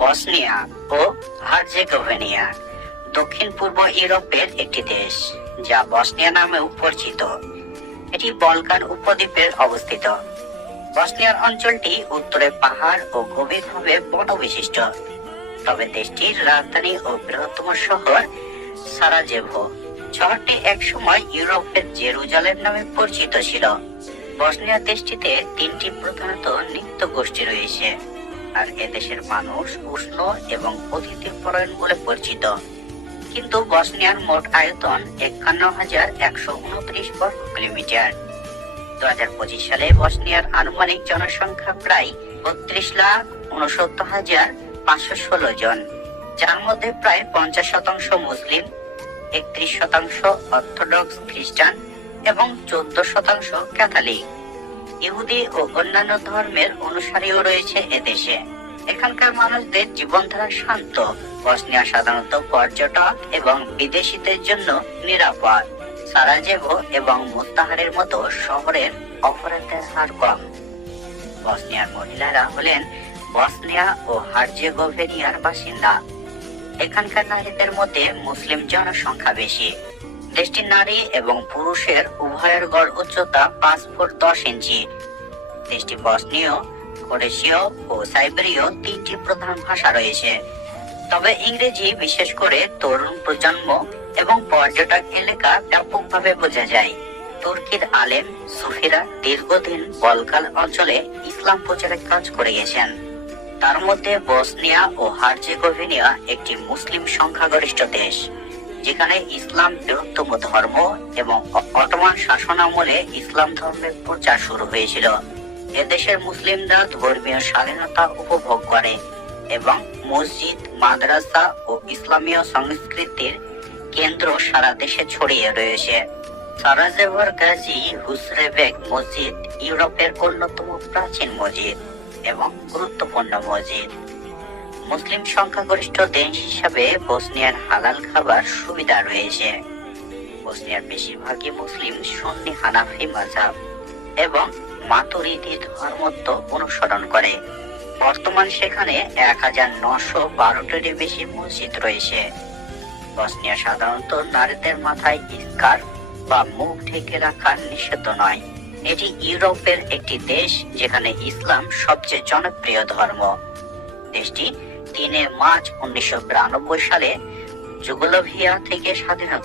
Bosnia ও Herzegovina দক্ষিণ পূর্ব ইউরোপের একটি দেশ, যা বসনিয়া নামেও পরিচিত। এটি বলকান উপদ্বীপের অবস্থিত। বসনিয়ার অঞ্চলটি উত্তরে পাহাড় ও গভীরভাবে বনবিশিষ্ট। তবে দেশটির রাজধানী ও বৃহত্তম শহর সারাজেভো। শহরটি একসময় ইউরোপের জেরুজালেম নামে পরিচিত ছিল। বসনিয়া দেশটিতে তিনটি প্রধানত নৃত্য গোষ্ঠী রয়েছে, আর এদেশের মানুষ উষ্ণ এবং অতিথিপরায়ণ বলে পরিচিত। কিন্তু বসনিয়ার মোট আয়তন 51,129 বর্গ কিলোমিটার। 2025 সালে বসনিয়ার আনুমানিক জনসংখ্যা প্রায় 32,69,516 জন, যার মধ্যে প্রায় 50% মুসলিম, 31% অর্থোডক্স খ্রিস্টান এবং 14% ক্যাথলিক। ইহুদি ও অন্যান্য ধর্মের অনুসারীও রয়েছে এদেশে। এখানকার মানুষদের জীবনধারা শান্ত। বসনিয়া সাধারণত পর্যটক এবং বিদেশিদের জন্য নিরাপদ। সারাজেভো এবং মোস্তাহারের মতো শহরের অপরাধের হার কম। বসনিয়ার মহিলারা হলেন বসনিয়া ও হার্জেগোভিনার বাসিন্দা। এখানকার নারীদের মধ্যে মুসলিম জনসংখ্যা বেশি। দেশটির নারী এবং পুরুষের উভয়ের গড় উচ্চতা 5 ফুট 10 ইঞ্চি। দেশটি বসনীয়, ক্রোয়েশীয় ও সাইবেরীয় তিনটি প্রধান ভাষা রয়েছে। তবে ইংরেজি বিশেষ করে তরুণ প্রজন্ম এবং পর্যটক এলাকা ব্যাপকভাবে বোঝা যায়। তুর্কির আলেম সুফিরা দীর্ঘদিন বলকান অঞ্চলে ইসলাম প্রচারের কাজ করে গেছেন। তার মধ্যে বসনিয়া ও হার্জেগোভিনা একটি মুসলিম সংখ্যাগরিষ্ঠ দেশ, যেখানে ইসলাম বৃহত্তম ধর্ম এবং অটোমান শাসনামলে ইসলাম ধর্মের প্রচার শুরু হয়েছিল। এদেশের মুসলিমরা ধর্মীয় স্বাধীনতা উপভোগ করে এবং মসজিদ, মাদ্রাসা ও ইসলামীয় সংস্কৃতির কেন্দ্র সারা দেশে ছড়িয়ে রয়েছে। সারাজেভোর গাজী হুসরেবেগ মসজিদ ইউরোপের অন্যতম প্রাচীন মসজিদ এবং গুরুত্বপূর্ণ মসজিদ। মুসলিম সংখ্যাগরিষ্ঠ দেশ হিসাবে বসনিয়ার হালাল খাবার সুবিধা রয়েছে। বসনিয়ার বেশিরভাগই মুসলিম সুন্নি হানাফি মাযহাব এবং মাতুরিদি ধর্মত্ব অনুসরণ করে। বর্তমান সেখানে 1912টিরও বেশি মসজিদ রয়েছে। বসনিয়া সাধারণত নারীদের মাথায় স্কার্ফ বা মুখ ঢেকে রাখা নিষিদ্ধ নয়। এটি ইউরোপের একটি দেশ যেখানে ইসলাম সবচেয়ে জনপ্রিয় ধর্ম। দেশটি 3 মার্চ 1992 সালে যুগোস্লাভিয়া থেকে স্বাধীনতা